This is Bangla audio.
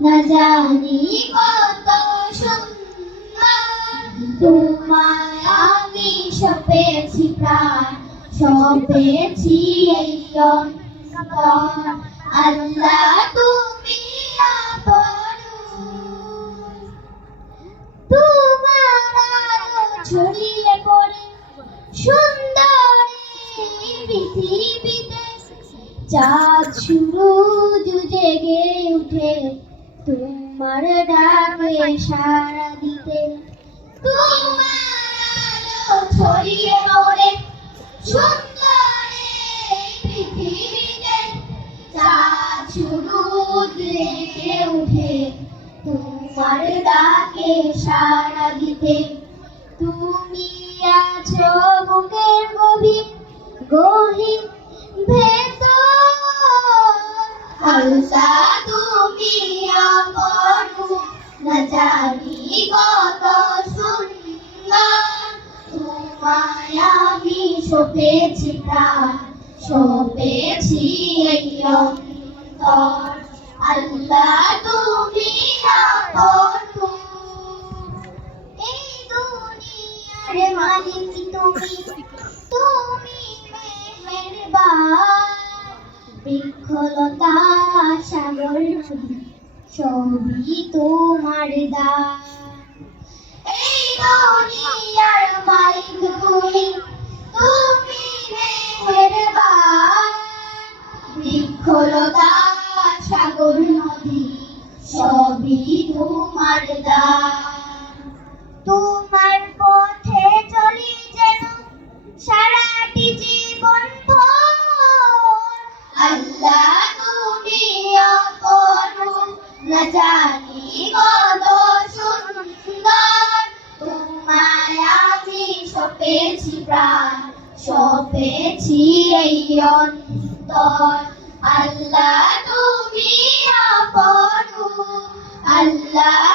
না জানি কত সুন্দর, তোমায় আমি সপেছি প্রাণ, সপেছি এই অন্তর। আল্লাহ তুমি আপন, তোমার আলো ছড়িয়ে পড়ে সুন্দর এই পৃথিবীতে। চাঁদ সূরজ জেগে উঠে তোমার ডাকে সাড়া দিতে। তোমার আলো ছড়িয়ে পড়ে সুন্দর এই পৃথিবীতে। চাঁদ সূরজ জেগে উঠে তোমার ডাকে সাড়া দিতে। তুমি আছো বুকের গহীন ভেতর, আল্লাহ তুমি আপন, না জানি কত সুন্দর, তোমায় আমি সপেছি প্রাণ, সপেছি এই অন্তর। আল্লাহ তুমি আপন, এই দুনিয়ার মালিক তুমি, তুমি মেহেরবান। বৃক্ষলতা সাগর নদী সবই তোমার দান। এই দুনিয়ার মালিক তুমি, তুমি মেহেরবান। বৃক্ষলতা সাগর নদী সবই তোমার দান। তোমার পথে চলি যেন সারাটি জীবন ভর, আল্লাহ তুমি আপন, না জানি কত সুন্দর, তোমায় আমি সপেছি প্রাণ, সপেছি এই অন্তর। আল্লাহ তুমি আপন, আল্লাহ